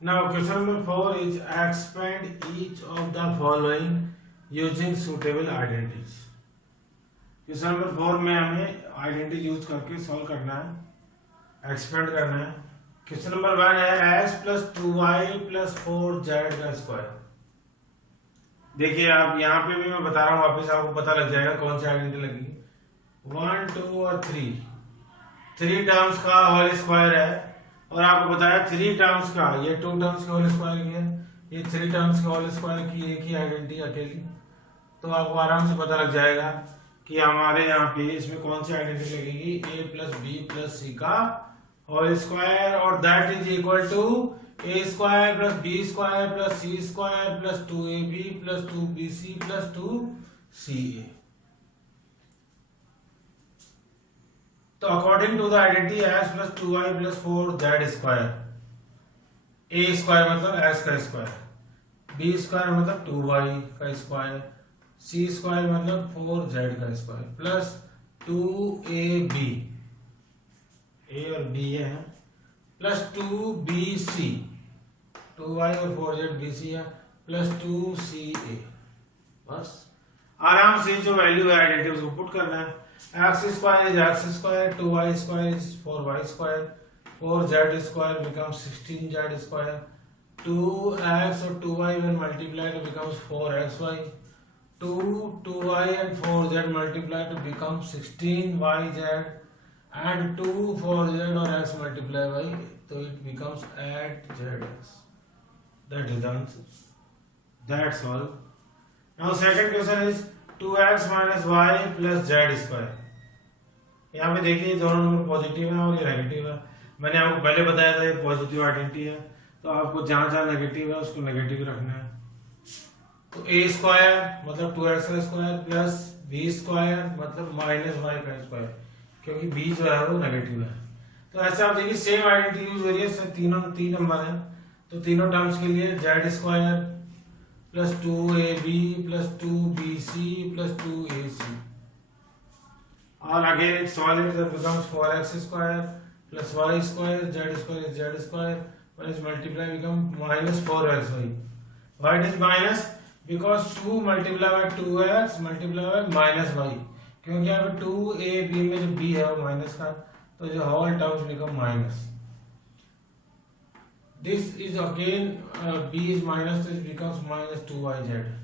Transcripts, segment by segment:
Now question number 4 is expand each of the following using suitable identities. Question number 4 में हमें identity use करके solve करना है, expand करना है। क्वेश्चन नंबर 1 है x plus 2y plus 4z का स्क्वायर। देखिए आप यहाँ पे भी मैं बता रहा हूँ, वापस आपको पता लग जाएगा कौन सी आइडेंटिटी लगेगी। 1 2 और 3 टर्म्स का होल स्क्वायर है, और आपको बताया 3 टर्म्स का, ये 2 टर्म्स के होल स्क्वायर की है, ये 3 टर्म्स के होल स्क्वायर की एक ही आइडेंटिटी अकेली। तो आपको आराम से पता लग जाएगा कि हमारे यहाँ पे इसमें कौन सी आइडेंटिटी लगेगी, a plus B plus C का होल स्क्वायर, और that is equal to a square plus B square plus C square plus 2ab plus 2bc plus 2ca। तो according to the identity x plus 2y plus 4z square, a square मतलब x का square, b square मतलब 2y का square, c square मतलब 4z का square plus 2ab, a और b है, plus 2bc, 2y और 4z bc है, प्लस 2ca। बस आराम से जो वैल्यू है आइडेंटिटी उसको पुट करना है। x square is x square, 2y square is 4y square, 4z square becomes 16z square, 2x और 2y when multiplied becomes 4xy, 2y and 4z multiplied to become 16yz, and 2 4z और x multiplied by, so it becomes 8zx. That is the answer. That's all. Now second question is 2x minus y plus z square। यहाँ पे देखिए दोनों number positive है और ये negative है। मैंने आपको पहले बताया था ये पॉजिटिव आइडेंटिटी है, तो आपको जहां जहां नेगेटिव है उसको नेगेटिव रखना है। तो a स्क्वायर मतलब 2x का स्क्वायर प्लस b स्क्वायर मतलब माइनस y का स्क्वायर, क्योंकि b जो है वो नेगेटिव है। तो ऐसे आप देखिए सेम आइडेंटिटी यूज हो रही है, तीन नंबर है, तो तीनों टर्म्स के लिए z square plus 2ab plus 2bc plus 2ac, और again solve it, that becomes 4x square plus y square, z square is z square, when it's multiply become minus 4xy. Why it is minus? Because 2 multiply by 2x multiply by minus y, क्योंकि यहाँ पे 2ab में जो b है वो minus का, तो जो whole terms become minus. This is again b is minus, so it becomes minus 2yz,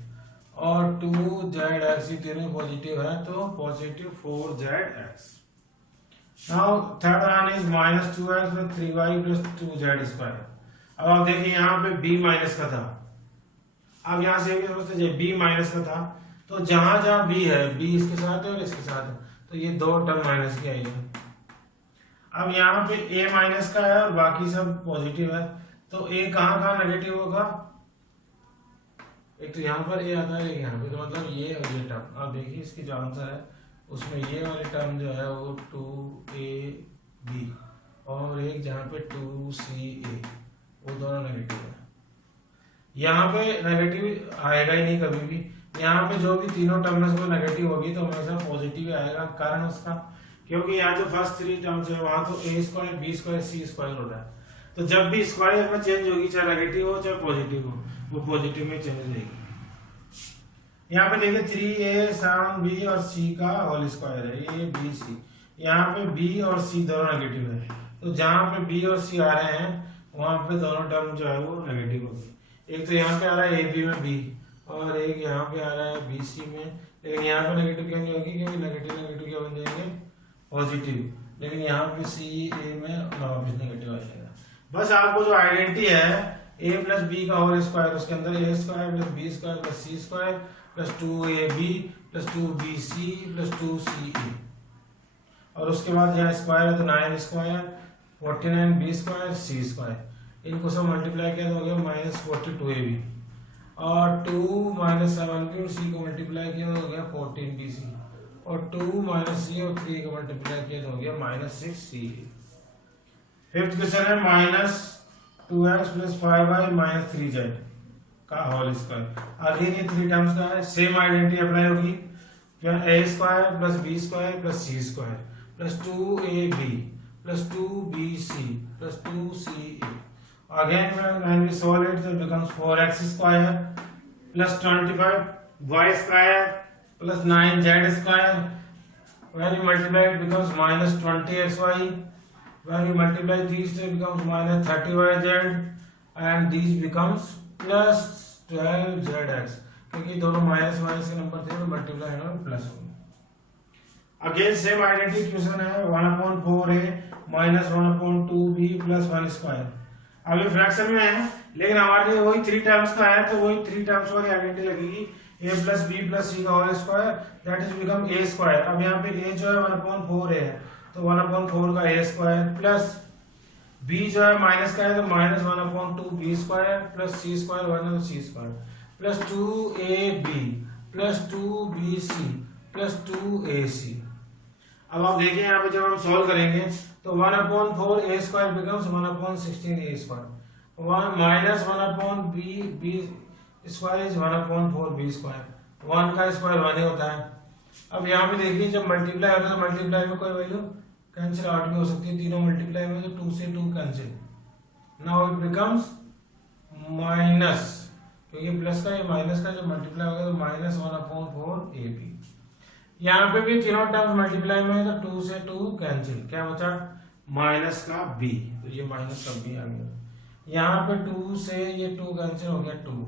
और 2zx तीनों पॉजिटिव है तो positive 4zx। Now third one is minus 2x plus 3y plus 2z square. अब आप देखिए यहाँ पे b माइनस का था, अब यहाँ से भी समझते हैं b माइनस का था, तो जहां जहां b है b इसके साथ है और इसके साथ है, तो ये दो टर्म माइनस की आई है। अब यहाँ पे a माइनस का है और बाकी सब पॉजिटिव है, तो a कहाँ कहाँ नेगेटिव होगा, एक तो यहाँ पर ये आता है, एक यहाँ पे, तो मतलब ये और ये टर्म। आप देखिए इसकी जो आंसर है उसमें ये वाली टर्म जो है वो 2ab, और एक जहाँ पे 2ca, वो दोनों नेगेटिव है। यहाँ पे नेगेटिव आएगा ही नहीं कभी भी, यहाँ पे जो भी तीनों टर्म है वो नेगेटिव होगी तो हमेशा पॉजिटिव आएगा। कारण उसका, क्योंकि यहाँ जो फर्स्ट 3 टर्म्स है वहां तो a square b square c square होता है, तो जब भी स्क्वायर में चेंज होगी, चाहे नेगेटिव हो चाहे पॉजिटिव हो, वो पॉजिटिव में चेंज होगी। यहाँ पे देखिए 3a साउंड b और c का होल स्क्वायर है, a b c, यहाँ पे b और c दोनों नेगेटिव है, तो जहां पे b और c आ रहे हैं वहां पे दोनों टर्म जो है वो नेगेटिव होगी। एक तो यहाँ पे आ रहा है ab में b, और एक यहाँ पे आ रहा है bc में, लेकिन यहाँ पे नेगेटिव क्यों नहीं होगी, क्योंकि नेगेटिव नेगेटिव क्या बन जाएंगे, पॉजिटिव, लेकिन यहाँ पे ca में वापस नेगेटिव आ जाएगा। बस आपको जो आइडेंटिटी है a प्लस बी का होल स्क्वायर, उसके अंदर a square plus B square plus c square plus 2ab plus 2bc plus 2ca, और उसके बाद यहाँ स्क्वायर है तो 9 square 49b square c square, इनको सब मल्टीप्लाई किया तो हो गया माइनस 42ab, और 2 माइनस 7b c को मल्टीप्लाई किया तो हो गया 14bc, और 2 माइनस c और 3 को मल्टीप्लाई किया तो हो गया माइनस 6ca। फिफ्थ क्वेश्चन है minus 2x plus 5y minus 3z का होल स्क्वायर। अगेन ये 3 टर्म्स का है, सेम आइडेंटिटी अप्लाई होगी, a square plus b square plus c square plus 2ab plus 2bc plus 2ca, Again, when we solve it, it becomes 4x square plus 25y square plus 9z square. When you multiply, it becomes minus 20xy. When you multiply these two, it becomes minus 30yz, and these becomes plus 12zx. क्योंकि दोनों minus minus के number थे तो multiply है ना plus होंगे। Again same identity equation है 1/4a minus 1/2b plus 1 square. अभी फ्रैक्शन में है लेकिन हमारे लिए वही 3 टर्म्स का है तो वही 3 टर्म्स वाली आइडेंटिटी लगेगी a plus b plus c का whole square that is become a square. अब यहाँ पे a जो है 1/4 है तो 1/4 का a स्क्वायर प्लस b जो है माइनस का है तो minus 1/2b square plus c square 1 है तो c square plus 2ab plus 2bc plus 2ac। अब आप देखिए यहाँ पे जब हम सॉल्व करेंगे तो 1/4 a square becomes 1/16 a square 1 minus 1/b square is 1/4 b square 1 का स्क्वायर 1 ही होता है। अब यहाँ पे देखिए जब मल्टीप्लाई होता है तो मल्टीप्लाई में कोई वैल्यू कैंसिल आउट भी हो सकती है, तीनों मल्टीप्लाई में तो 2 से 2 cancel. Now it becomes minus, क्योंकि प्लस का ये माइनस का जो मल्टीप्लाई होगा तो माइनस 1/4 ab। यहाँ पे भी तीनों टर्म्स मल्टीप्लाई में है तो 2 से 2 कैंसिल, क्या बचा माइनस का b, तो ये माइनस का b आ गया। यहाँ पे 2 से ये 2 कैंसिल हो गया 2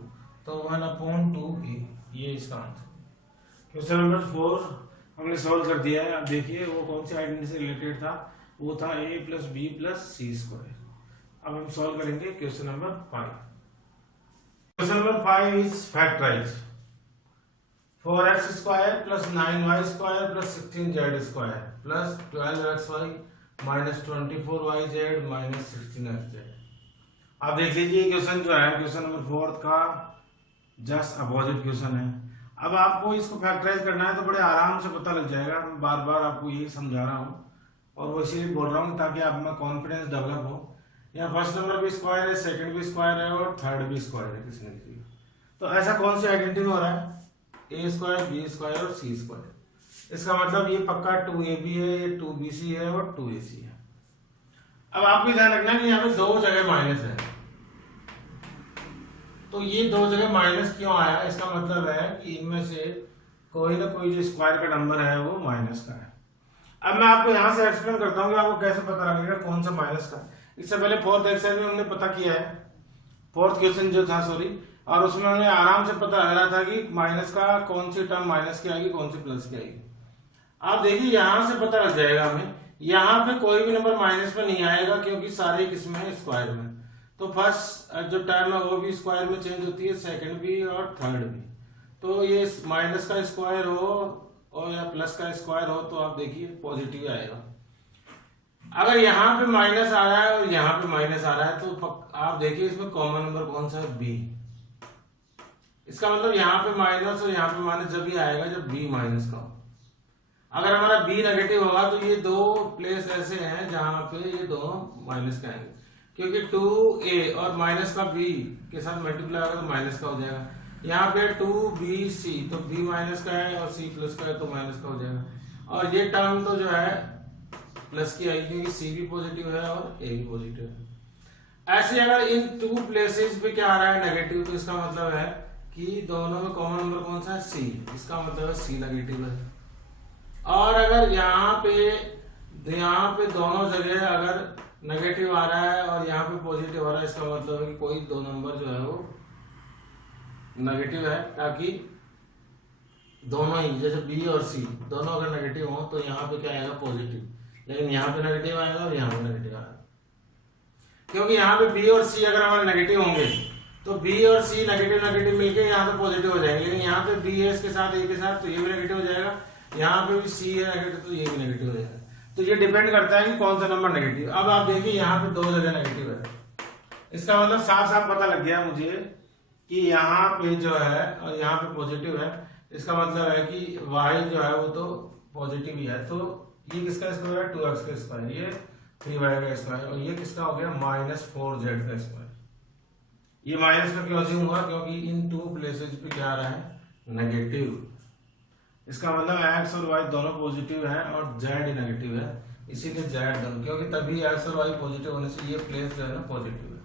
तो 1/2a, ये इसका आंसर। क्वेश्चन नंबर 4 हमने सॉल्व कर दिया है। अब देखिए वो कौन सी आइडेंटिटी से रिलेटेड था, वो था a plus b plus c square. अब हम सॉल्व करेंगे question number 5। Question number 5 is factorise 4x square plus 9y square plus 16z square plus 12xy minus 24yz minus 16xz। आप देख लीजिए क्वेश्चन जो है क्वेश्चन नंबर 4 का जस्ट अपोजिट क्वेश्चन है। अब आपको इसको फैक्टराइज करना है तो बड़े आराम से पता लग जाएगा, मैं बार बार आपको यही समझा रहा हूँ और वो इसीलिए बोल रहा हूँ ताकि आप में कॉन्फिडेंस डेवलप हो। यहाँ फर्स्ट नंबर भी स्क्वायर है, सेकंड भी स्क्वायर है और थर्ड भी स्क्वायर है किसी ने किया। तो ऐसा कौन सी आइडेंटिटी में हो रहा है, a स्क्वायर b स्क्वायर और c स्क्वायर। इसका मतलब ये पक्का 2ab है, ये 2bc है और 2ac है। अब आपको ध्यान रखना कि यहाँ पे दो जगह माइनस है, तो ये दो जगह माइनस क्यों आया, इसका मतलब है कि इनमें से कोई ना कोई जो स्क्वायर का नंबर है वो माइनस का है। अब मैं आपको यहाँ से एक्सप्लेन करता हूँ कि आपको कैसे पता लगेगा कौन सा माइनस का। इससे पहले फोर्थ एक्सरसाइज में हमने पता किया है, फोर्थ क्वेश्चन जो था सॉरी, और उसमें हमें आराम से पता लग रहा था कि माइनस का कौन सी टर्म माइनस की आएगी कौन सी प्लस की आएगी। आप देखिए यहाँ से पता लग जाएगा हमें, यहाँ पे कोई भी नंबर माइनस में नहीं आएगा क्योंकि सारे किसमें है स्क्वायर में। तो फर्स्ट जो टर्म है वो भी स्क्वायर में चेंज होती है, सेकंड भी और थर्ड भी। तो ये माइनस का स्क्वायर हो और या प्लस का स्क्वायर हो तो आप देखिए पॉजिटिव आएगा। अगर यहाँ पे माइनस आ रहा है और यहाँ पे माइनस आ रहा है तो आप देखिए इसमें कॉमन नंबर कौन सा है, बी। इसका मतलब यहाँ पे माइनस और यहाँ पे माइनस जब भी आएगा जब बी माइनस का हो। अगर हमारा बी नेगेटिव होगा तो ये दो प्लेस ऐसे हैं जहां पे ये दोनों माइनस का आएंगे, क्योंकि 2a और माइनस का b के साथ मल्टीप्लाई होगा तो माइनस का हो जाएगा। यहाँ पे 2bc तो b माइनस का है और c प्लस का है तो माइनस का हो जाएगा। और ये टर्म तो जो है प्लस की आएगी क्योंकि c भी पॉजिटिव है और a भी पॉजिटिव है। ऐसे अगर इन टू प्लेसेस पे क्या आ रहा है नेगेटिव, तो इसका मतलब है कि दोनों में कॉमन नंबर कौन सा है, c। इसका मतलब है c नेगेटिव है। और अगर यहाँ पे दोनों जगह अगर नेगेटिव आ रहा है और यहाँ पे पॉजिटिव आ रहा है, इसका मतलब है कि कोई दो नंबर जो है वो नेगेटिव है, ताकि दोनों ही जैसे b और c दोनों अगर नेगेटिव हो तो यहाँ पे क्या आएगा पॉजिटिव, लेकिन यहाँ पे नेगेटिव आएगा और यहाँ पे नेगेटिव आएगा। क्योंकि यहाँ पे b और c अगर हमारे नेगेटिव होंगे तो b और c नेगेटिव नेगेटिव मिलके यहाँ पे पॉजिटिव हो जाएंगे, लेकिन यहाँ पे b है इसके साथ a के साथ तो ये भी नेगेटिव हो जाएगा, यहाँ पे भी c है नेगेटिव तो ये भी नेगेटिव हो जाएगा। तो ये डिपेंड करता है कि कौन सा नंबर नेगेटिव। अब आप देखिए यहाँ पे दो जगह नेगेटिव है, इसका मतलब साफ साफ पता लग गया मुझे कि यहाँ पे जो है और यहाँ पे पॉजिटिव है। इसका मतलब है कि y जो है वो तो पॉजिटिव ही है, तो ये किसका स्क्वायर है 2x का स्क्वायर, ये 3y का स्क्वायर, और ये किसका हो गया -4z का स्क्वायर। ये माइनस का क्यों यूज हुआ, क्योंकि इन टू प्लेसेस पे क्या आ रहा है नेगेटिव। इसका मतलब x और y दोनों पॉजिटिव है और z नेगेटिव है, इसीलिए z दोनों, क्योंकि तभी x और y पॉजिटिव होने से ये प्लेस जो है ना पॉजिटिव है।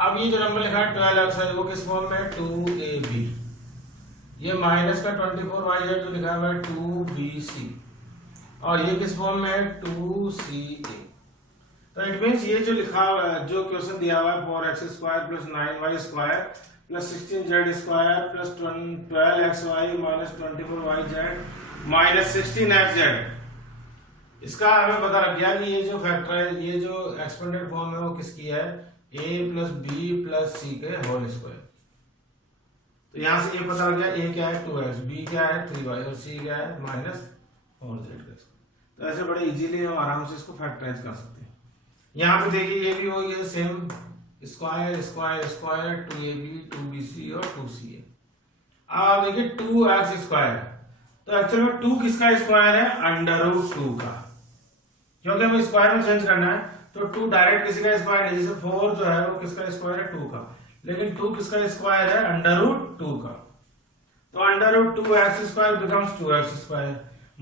अब ये जो नंबर लिखा है 12x वो किस फॉर्म में है 2ab, ये माइनस का 24yz जो लिखा हुआ है 2bc, और ये किस फॉर्म में है 2ca। तो इट मींस ये जो लिखा हुआ है, जो क्वेश्चन दिया हुआ है 4x² plus 9y² plus 16z² plus 12xy minus 24yz minus 16xz, इसका हमें पता लग गया कि ये जो फैक्टर है, ये जो एक्सपेंडेड फॉर्म है वो किसकी है, a प्लस बी प्लस सी के होल स्क्वायर। तो यहां से ये पता लग गया a क्या है 2x, b क्या है 3y और c क्या है माइनस 4z का स्क्वायर। तो ऐसे बड़े इजीली हम आराम से इसको फैक्टराइज कर सकते हैं। यहाँ पे देखिए ये भी हो गया same, square square square 2ab 2bc और 2ca। अब आप देखिए 2x², तो एक्चुअल में 2 किसका स्क्वायर है, √2 का, क्योंकि हमें स्क्वायर में चेंज करना है। तो 2 डायरेक्ट किसी का स्क्वायर नहीं, जैसे 4 जो है वो किसका स्क्वायर है 2 का, लेकिन 2 किसका स्क्वायर है √2 का। तो √2x² becomes 2x²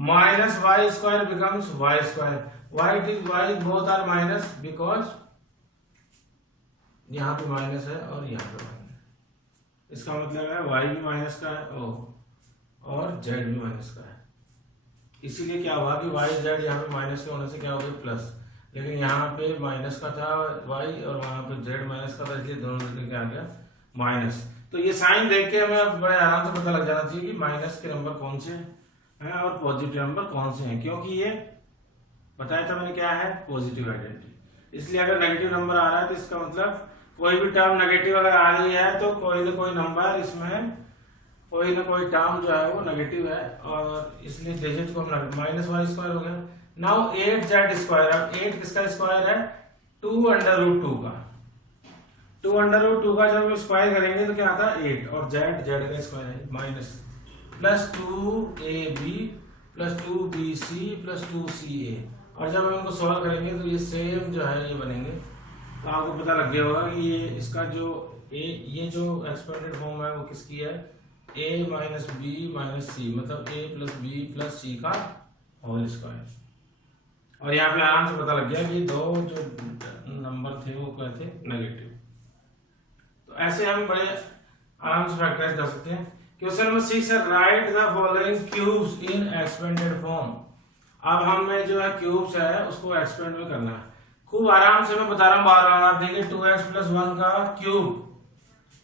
minus y² becomes y²। why it is y both are minus because यहाँ पे माइनस है और यहाँ पे माइनस, इसका मतलब है y भी माइनस का है और z भी माइनस का है। इसीलिए क्या हुआ कि y z यहाँ पे माइनस के होने से क्या हो गया प्लस, लेकिन यहाँ पे माइनस का था y और वहां पे z माइनस का था, इसलिए दोनों मिलकर क्या आ गया माइनस। तो ये साइन देख के हमें बड़े आराम से पता लग जाना चाहिए कि माइनस के नंबर कौन से हैं और पॉजिटिव नंबर कौन से हैं, क्योंकि ये बताया था मैंने क्या है पॉजिटिव आइडेंटिटी। इसलिए अगर नेगेटिव नंबर आ रहा है तो इसका मतलब कोई भी टर्म नेगेटिव अगर आ रही है तो कोई ना कोई नंबर इसमें, कोई ना कोई टर्म जो है वो नेगेटिव है, और इसलिए डिजिट को हम -y² हो गया। नाउ 8z², अब 8 किसका स्क्वायर है 2√2 का, 2√2 का जब हम स्क्वायर करेंगे तो क्या आता है 8, और z का स्क्वायर है minus plus 2ab plus 2bc plus 2ca, और जब हम इनको सॉल्व करेंगे तो ये सेम जो है ये बनेंगे। तो आपको पता लग गया होगा कि ये इसका जो ये जो एक्सपेंडेड फॉर्म है वो किसकी है a minus b minus c, मतलब a plus b plus c का होल स्क्वायर। और यहाँ पे आराम से पता लग गया कि दो जो नंबर थे वो क्या थे नेगेटिव। तो ऐसे हम बड़े आराम से फैक्टराइज कर सकते हैं। क्वेश्चन नंबर 6 है right the following cubes in expanded form. अब हमें जो है क्यूब्स है उसको एक्सपेंड में करना है। खूब आराम से मैं बता रहा हूँ बार बार, आप देखिए 2x + 1 का क्यूब,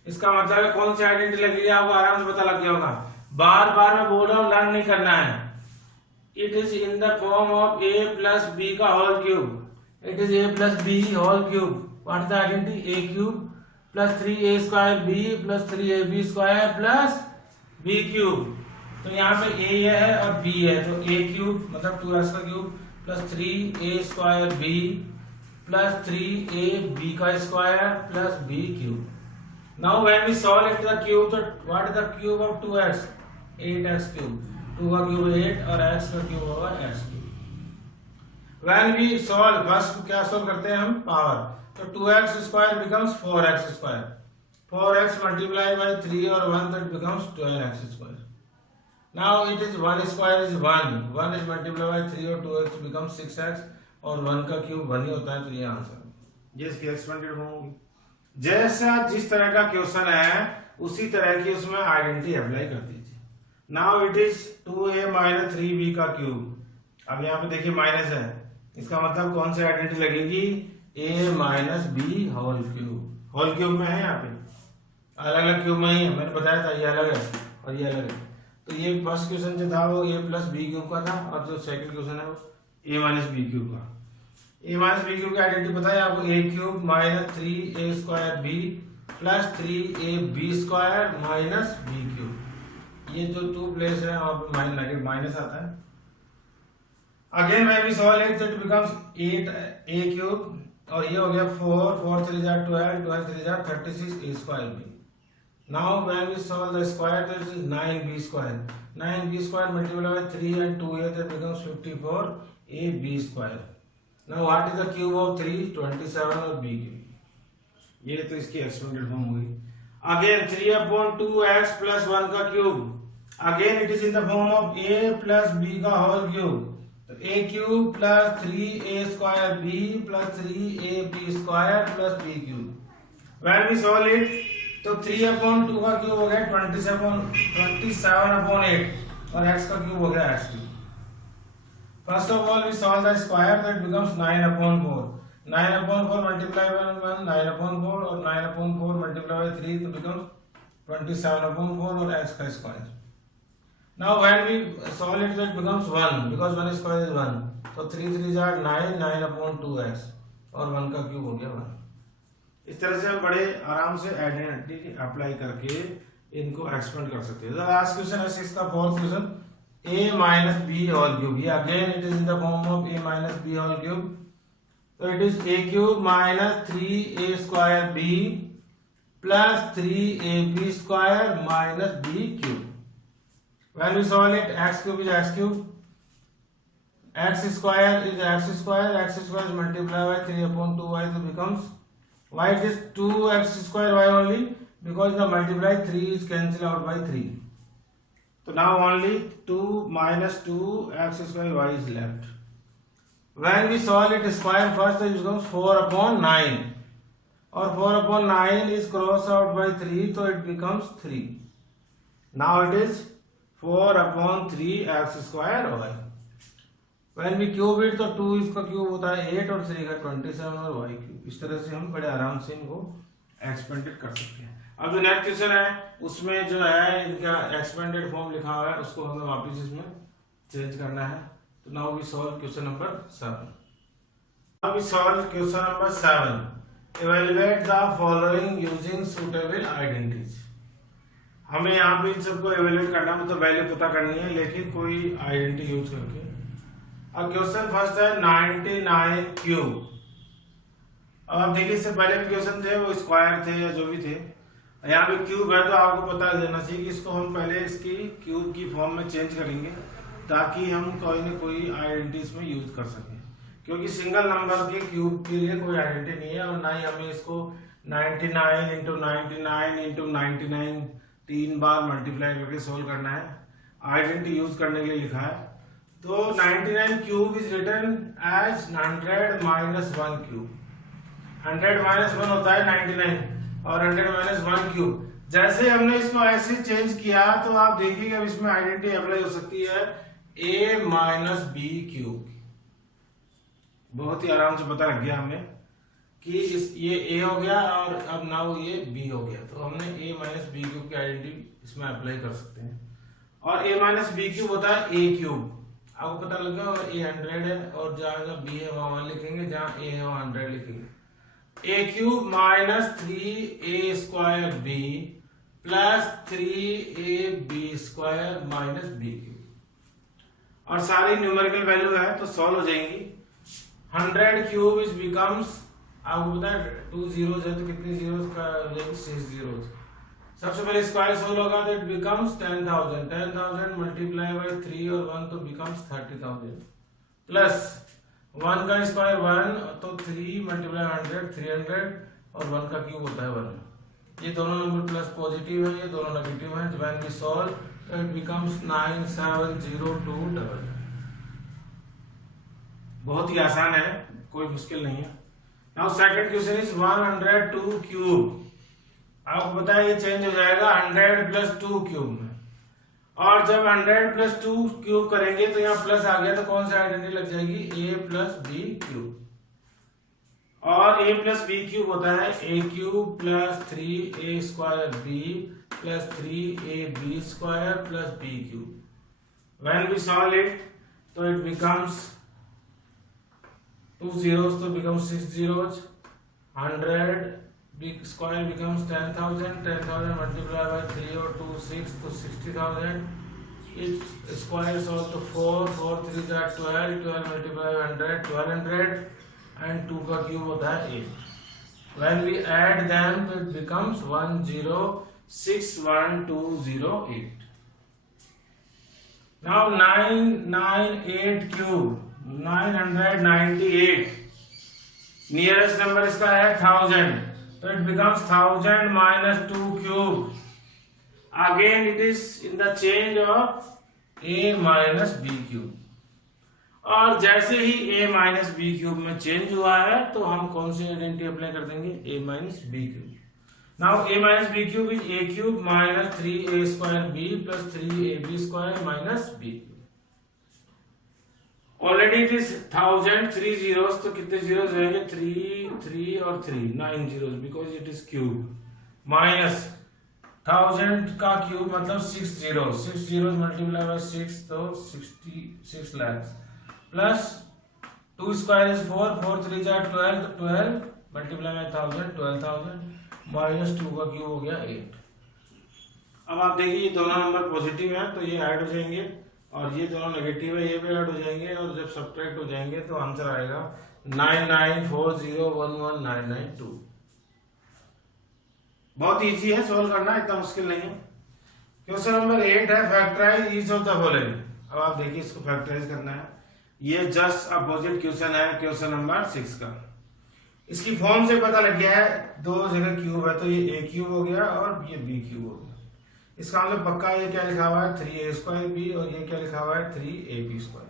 इसका मतलब है कौन सी आइडेंटिटी लगेगी आपको आराम से पता लग गया होगा। बार बार मैं बोल रहा हूँ लर्न नहीं करना है। It is in the form of a + b का whole cube, it is a + b whole cube. What is the identity a³ + 3a² b + 3ab² + b³। तो यहाँ पे a है और b है, तो a³ मतलब 2x का cube + 3a² b + 3ab² + b³। Now when we solve it the cube, so what is the cube of 2x? 8x³। 2 का क्यूब 8 और x का क्यूब होगा x³। When we solve, first क्या solve करते हैं हम पावर, तो 2x² becomes 4x², 4x multiplied by 3 और 1 that becomes 12x²। Now it is 1² is 1, 1 is multiplied by 3 और 2x becomes 6x और 1 का क्यूब 1 ही होता है। तो ये आंसर ये इसकी एक्सपेंडेड फॉर्म होगी। जैसा जिस तरह का क्वेश्चन है उसी तरह की उसमें आइडेंटिटी अप्लाई कर दीजिए। Now it is 2a - 3b का क्यूब। अब यहाँ पे देखिए माइनस है, इसका मतलब कौन सी आइडेंटिटी लगेगी a - b whole cube. Whole cube में है, यहाँ पे अलग अलग क्यूब में ही है, मैंने बताया था ये अलग है और ये अलग है। तो ये फर्स्ट क्वेश्चन जो था वो a + b³ का था, और जो सेकंड क्वेश्चन है वो a - b³ का। a - b³ की आइडेंटिटी पता है आपको, a³ - 3a² b + 3ab² - b³। ये जो 2 प्लेस है वहां पे माइनस आता है। Again when we solve it it becomes 8a³ और ये हो गया 4, 4 3 = 12, 12 3 = 36a² b। Now when we solve the square, this is 9b², 9b² multiplied by 3 and 2a, that becomes 54ab²। Now what is the cube of 3? 27 और b³। ये तो इसकी expanded form हुई। Again 3/2x + 1 का क्यूब, again it is in the form of a + b का whole cube. तो a³ + 3a² b + 3ab² + b³। When we solve it तो 3/2 का क्यूब हो गया 27/8 और x का क्यूब हो गया x cube. First of all we solve the square that becomes 9/4। 9/4 multiply by 1 9/4 और 9/4 मल्टीप्लाई बाय 3 तो बिकम्स 27/4 और x का square. Now when we solve it, it becomes 1 because 1 square is 1. So 3 3s are 9, 9/2x और 1 का cube हो गया 1। इस तरह से हम बड़े आराम से आइडेंटिटी अप्लाई करके इनको एक्सपेंड कर सकते हैं। लास्ट क्वेश्चन है 6 का fourth question a minus b whole cube। ये again it is in the form of a minus b whole cube। तो it is a cube minus 3a square b plus 3ab square minus b cube। When we solve it, x cube is x cube, x square is x square, x square is multiplied by 3/2y, so becomes why it is 2x square y only because the multiply 3 is cancelled out by 3. So now only 2 minus 2x square y is left. When we solve it square first, it becomes 4/9 or 4/9 is crossed out by 3, so it becomes 3. Now it is 4/3 x square y। When we cube it तो 2 इसका cube होता है 8 और 3 का 27 और y cube. इस तरह से हम बड़े आराम से इनको एक्सपेंडेड कर सकते हैं। अब जो नेक्स्ट क्वेश्चन है उसमें जो है इनका एक्सपेंडेड फॉर्म लिखा हुआ है उसको हमें वापस इसमें चेंज करना है। तो now we solve question number 7। Now we solve question number 7। Evaluate the following using suitable identities. हमें यहाँ पे इन सबको इवैल्यूएट करना मतलब वैल्यू पता करनी है लेकिन कोई आइडेंटिटी यूज करके। अब क्वेश्चन फर्स्ट है 99 क्यूब। अब आप देखिए इससे पहले भी क्वेश्चन थे वो स्क्वायर थे या जो भी थे। यहाँ पे क्यूब है तो आपको पता देना चाहिए कि इसको हम पहले इसकी क्यूब की फॉर्म में चेंज करेंगे ताकि हम कोई ना कोई आइडेंटिटी इसमें यूज कर सकें, क्योंकि सिंगल नंबर के क्यूब के लिए कोई आइडेंटिटी नहीं है और ना ही हमें इसको 99 इंटू 99 इंटू 99 3 बार मल्टीप्लाई करके सोल्व करना है। आइडेंटिटी यूज करने के लिए लिखा है। तो 99 cube is written as 100 minus 1 cube. 100 minus 1 होता है 99 और 100 माइनस 1 क्यूब। जैसे हमने इसको ऐसे चेंज किया तो आप देखिए अब इसमें आइडेंटिटी अप्लाई हो सकती है a माइनस बी क्यूब। बहुत ही आराम से पता लग गया हमें कि ये a हो गया और अब नाउ ये b हो गया। तो हमने a माइनस बी क्यूब की आइडेंटिटी इसमें अप्लाई कर सकते हैं। और a माइनस बी क्यूब होता है a क्यूब। आपको पता लग गया और a 100 है और जहाँ b है वहां 1 लिखेंगे, जहाँ a है वहां 100 लिखेंगे। a cube minus 3a square b plus 3ab square minus b cube. और सारी न्यूमेरिकल वैल्यू है तो सॉल्व हो जाएंगी। 100 क्यूब इज बिकम्स, आपको पता है 2 zeros है तो कितनी zeros का 6 zeros। सबसे पहले स्क्वायर सोल्व होगा तो इट बिकम्स 10,000। 10,000 मल्टीप्लाई बाय 3 और 1 तो बिकम्स 30,000 प्लस 1 का स्क्वायर 1 तो 3 मल्टीप्लाई 100 300 और 1 का क्यूब होता है 1। ये दोनों नंबर प्लस पॉजिटिव है, ये दोनों नेगेटिव है। व्हेन वी सॉल्व तो इट बिकम्स 9702. बहुत ही आसान है, कोई मुश्किल नहीं है। Now second question is 102 cube. आपको पता है ये चेंज हो जाएगा 100 प्लस 2 क्यूब में। और जब 100 प्लस 2 क्यूब करेंगे तो यहाँ प्लस आ गया तो कौन सी आइडेंटिटी लग जाएगी, a प्लस बी क्यूब। और a प्लस बी क्यूब होता है a cube plus 3a square b plus 3ab square plus b cube. When we solve it तो इट बिकम्स 2 zeros तो becomes 6 zeros। 100 square becomes 10,000। 10,000 multiplied by 3 और 2 6 तो 60,000। Each square is also 4 4 3 are 12 12 multiplied by 100 1200 and 2 का cube होता है 8। When we add them तो it becomes 1061208। Now 998 cube 998। Nearest number इसका है 1000 तो it becomes 1000 minus 2 cube. Again it is in the change of a minus B cube. और जैसे ही a माइनस बी क्यूब में चेंज हुआ है तो हम कौन सी आइडेंटिटी अप्लाई कर देंगे, a minus B cube. Now a minus B cube is a cube minus 3a square b plus 3ab square minus b। Already it is 1000 3 zeros, तो कितने जीरोस रहेंगे 3 3 और 3 9 zeros because it is cube minus 1000 का cube मतलब 6 zeros multiply by 6 तो 66 lakhs plus 2 square is 4 4 3 जा 12 तो 12 multiply by 1000 12000 minus 2 का क्यूब हो गया 8। अब आप देखिए ये दोनों नंबर पॉजिटिव हैं तो ये ऐड हो जाएंगे और ये दोनों नेगेटिव है ये भी ऐड हो जाएंगे और जब सब्ट्रैक्ट हो जाएंगे तो आंसर आएगा 9940119992। बहुत इजी है सोल्व करना, इतना मुश्किल नहीं है। क्वेश्चन नंबर 8 है factorise each of the following. अब आप देखिए इसको फैक्टराइज करना है। ये जस्ट अपोजिट क्वेश्चन है क्वेश्चन नंबर 6 का। इसकी फॉर्म से पता लग गया है, दो जगह क्यूब है तो ये a क्यूब हो गया और ये b क्यूब हो गया। इसका मतलब पक्का ये क्या लिखा हुआ है 3a स्क्वायर b और ये क्या लिखा हुआ है 3ab स्क्वायर।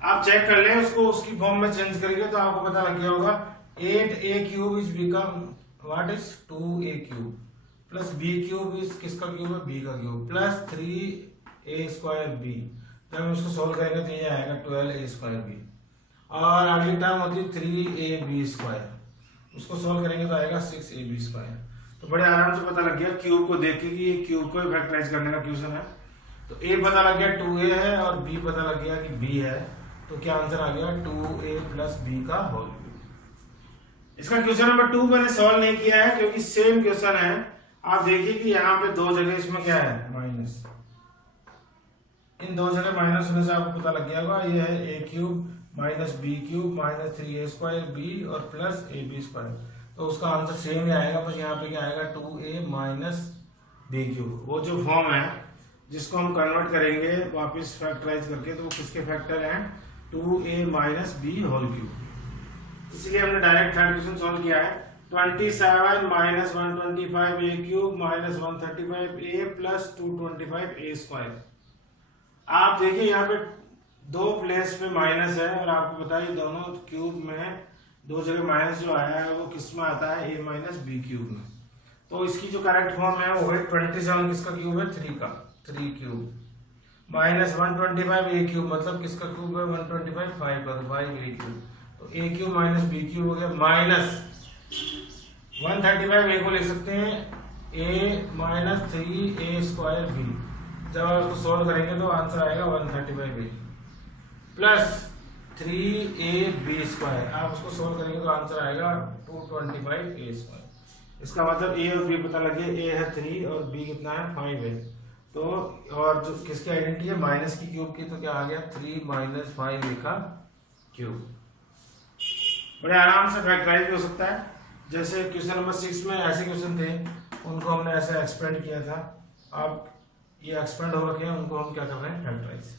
आप चेक कर लें उसको, उसकी फॉर्म में चेंज करेंगे तो आपको पता लग गया होगा 8a cube is become what is 2a cube plus b cube is किसका क्यूब है b का cube plus 3a square b। जब हम इसको सोल्व करेंगे तो ये आएगा 12a स्क्वायर b और अगली टर्म होती है 3ab स्क्वायर, उसको सोल्व करेंगे तो आएगा 6ab स्क्वायर। तो बड़े आराम से पता लग गया क्यूब को देख के कि ये क्यूब को फैक्टराइज करने का क्वेश्चन है। तो a पता लग गया 2a है और b पता लग गया कि b है, तो क्या आंसर आ गया 2a प्लस b का होल क्यूब। इसका क्वेश्चन नंबर 2 मैंने सॉल्व नहीं किया है क्योंकि सेम क्वेश्चन है। आप देखिए कि यहाँ पे दो जगह इसमें क्या है माइनस, इन दो जगह माइनस होने से आपको पता लग गया होगा ये है a cube minus b cube minus 3a square b और प्लस ab स्क्वायर, तो उसका आंसर सेम ही आएगा। बस यहाँ पे क्या आएगा 2a माइनस b क्यूब। वो जो फॉर्म है जिसको हम कन्वर्ट करेंगे वापस फैक्टराइज करके तो वो किसके फैक्टर हैं 2a minus b whole cube. इसलिए हमने डायरेक्ट थर्ड क्वेश्चन सॉल्व किया है 27 minus 125a cube minus 135a plus 225a square. आप देखिए यहाँ पे दो प्लेस पे माइनस है और आपको बताइए दोनों क्यूब में दो जगह माइनस जो आया है वो किस में आता है a माइनस बी क्यूब में। तो इसकी जो करेक्ट फॉर्म है वो है 27 किसका क्यूब है 3 का 3 क्यूब माइनस 125 a क्यूब मतलब किसका क्यूब है 125 5 का 5a क्यूब। तो a cube minus b cube हो गया माइनस 135 a को लिख सकते हैं a minus 3a square b। जब आप उसको सोल्व करेंगे तो आंसर आएगा 135a प्लस 3ab स्क्वायर। आप उसको सोल्व करेंगे तो आंसर आएगा 225a स्क्वायर। इसका मतलब a और b पता लगे, a है 3 और b कितना है 5 है। तो और जो किसकी आइडेंटिटी है माइनस की क्यूब की, तो क्या आ गया 3 माइनस 5a का क्यूब। बड़े आराम से फैक्टराइज हो सकता है। जैसे क्वेश्चन नंबर 6 में ऐसे क्वेश्चन थे उनको हमने ऐसे एक्सपेंड किया था, आप ये एक्सपेंड हो रखे हैं उनको हम क्या कर रहे हैं फैक्टराइज।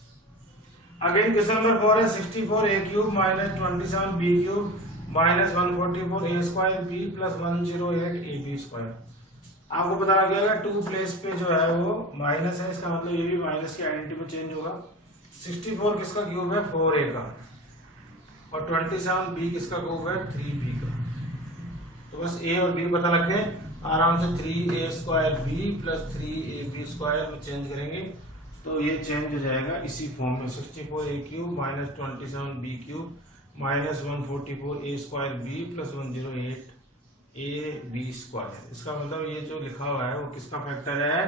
अगेन क्वेश्चन नंबर 4 है 64a cube minus 27b cube minus 144a square b plus 108ab square. आपको पता लग जाएगा 2 प्लेस पे जो है वो माइनस है, इसका मतलब ये भी माइनस की आइडेंटिटी में चेंज होगा। 64 किसका क्यूब है 4a का और 27b किसका क्यूब है 3b का। तो बस a और b पता लग गए, आराम से 3a square b plus 3ab square में चेंज करेंगे तो ये चेंज हो जाएगा इसी फॉर्म में 64a cube minus 27b cube minus 144a square b plus 108ab square. इसका मतलब ये जो लिखा हुआ है वो किसका फैक्टर है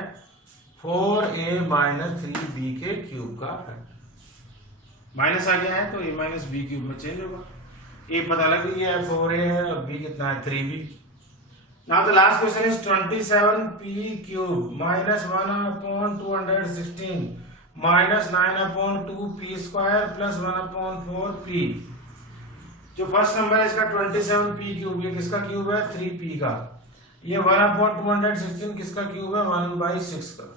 4a माइनस 3b के क्यूब का फैक्टर। माइनस आ गया है तो a माइनस b क्यूब में चेंज होगा। a पता लग गया है 4a है और b कितना है 3b। Now the last question is 27p cube minus 1 upon 216 minus 9 upon 2p square plus 1 upon 4p। जो फर्स्ट नंबर है इसका 27p क्यूब, ये किसका क्यूब है 3p का। ये 1 upon 216 किसका क्यूब है 1/6 का।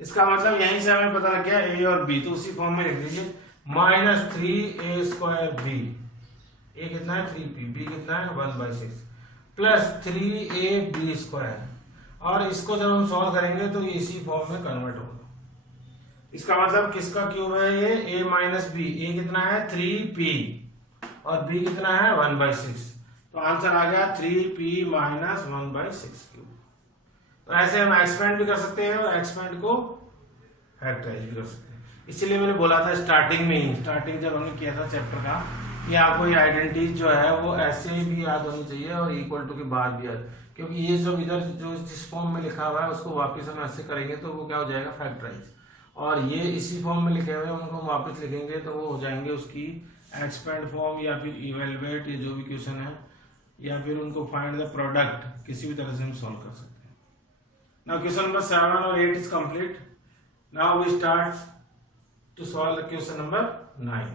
इसका मतलब यहीं से हमें पता लग गया a और b, तो उसी फॉर्म में लिख दीजिए minus 3a square b। a कितना है 3p, b कितना है 1/6 प्लस 3ab स्क्वायर। और इसको जब हम सॉल्व करेंगे तो ये इसी फॉर्म में कन्वर्ट होगा। इसका मतलब किसका क्यूब है ये a माइनस b। a कितना है 3p और b कितना है 1/6। तो आंसर आ गया 3p माइनस 1/6 क्यूब। तो ऐसे हम एक्सपेंड भी कर सकते हैं और एक्सपेंड को फैक्टराइज भी कर सकते हैं। इसीलिए मैंने बोला था स्टार्टिंग में ही, स्टार्टिंग जब हमने किया था चैप्टर का, कि आपको ये आइडेंटिटी जो है वो ऐसे भी याद होनी चाहिए और इक्वल टू के बाद भी याद, क्योंकि ये जो इधर जो जिस फॉर्म में लिखा हुआ है उसको वापस हम ऐसे करेंगे तो वो क्या हो जाएगा, फैक्टराइज। और ये इसी फॉर्म में लिखे हुए हैं उनको हम वापस लिखेंगे तो वो हो जाएंगे उसकी एक्सपेंड फॉर्म या फिर इवेलुएट, ये जो भी क्वेश्चन है, या फिर उनको फाइंड द प्रोडक्ट, किसी भी तरह से हम सॉल्व कर सकते हैं। नाउ क्वेश्चन नंबर 7 और 8 is complete. Now we start to solve the question number 9।